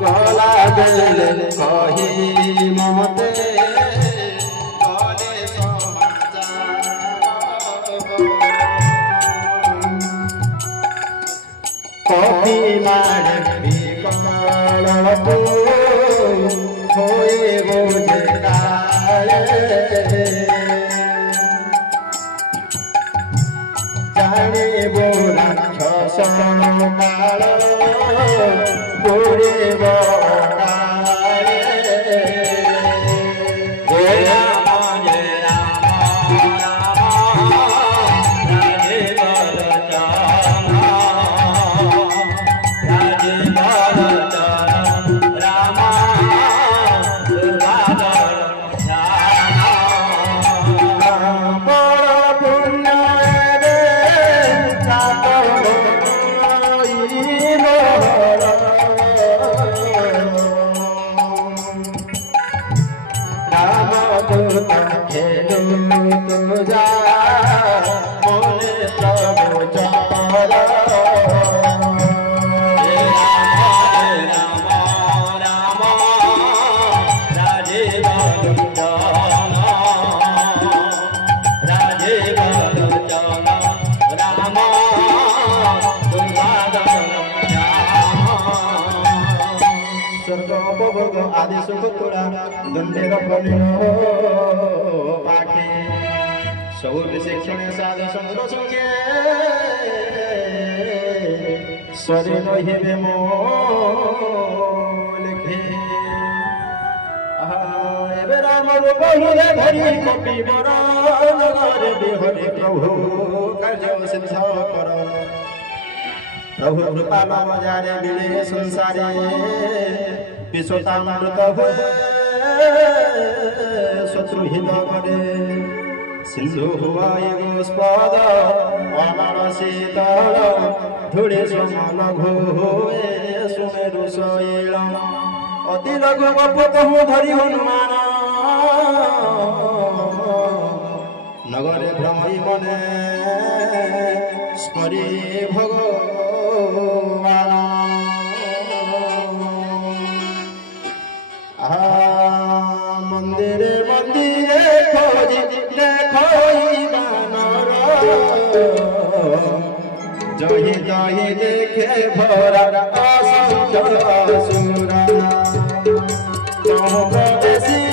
गला बेले कही ममते गले कॉफी मारे होए बोझे जाने वो राक्षस काल पूरे आदि सुख तोड़ा दंडेर पाखे सब विशेषण साध संग संगे शरीर हेबे मोखे एबे राम रूप हिरे धरी कपि बर नगर बिहरे प्रभु कार्य सिद्ध कर प्रभु कृपा नाम जाने मिले संसारे विश्वतामृत हुए शत्रुहित करे सिंधु हुआ स्पद अमर शीतल धूड़े समान घोए सुमेरु शैल अति लघु गप कहूँ धरी हनुमान नगरे भ्रमई मने स्मरी भगवान मंदिरे मंदिरे खोजी देखोई बानर जही जही देखे भरा असंख्य असुरा कहूँ प्रदेशी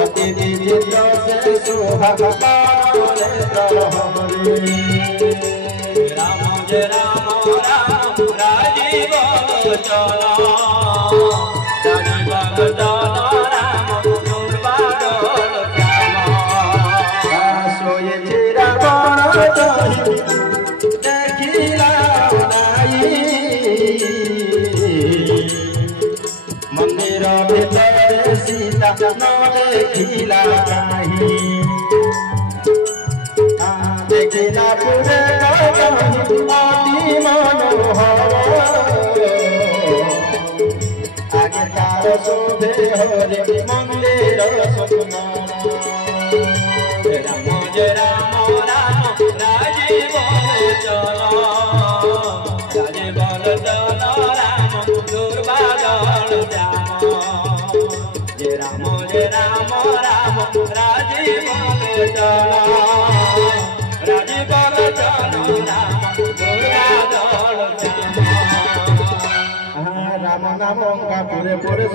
अति विचित्र से शोभा राम जय राम राम राजीव चला राम दुर्बादल सोये रावण देखिला मंदिर भीतर सीता न देखिला देखिला पूरे अति मनोहर आगे तार शोभे हरे मंदिर राम जय राम राम राजीव चल राजीव चल राम दुर्बादल राम जय राम राम राजीव चल राजीव चल राम दुर्बादल राम नाम का पूरे पूरे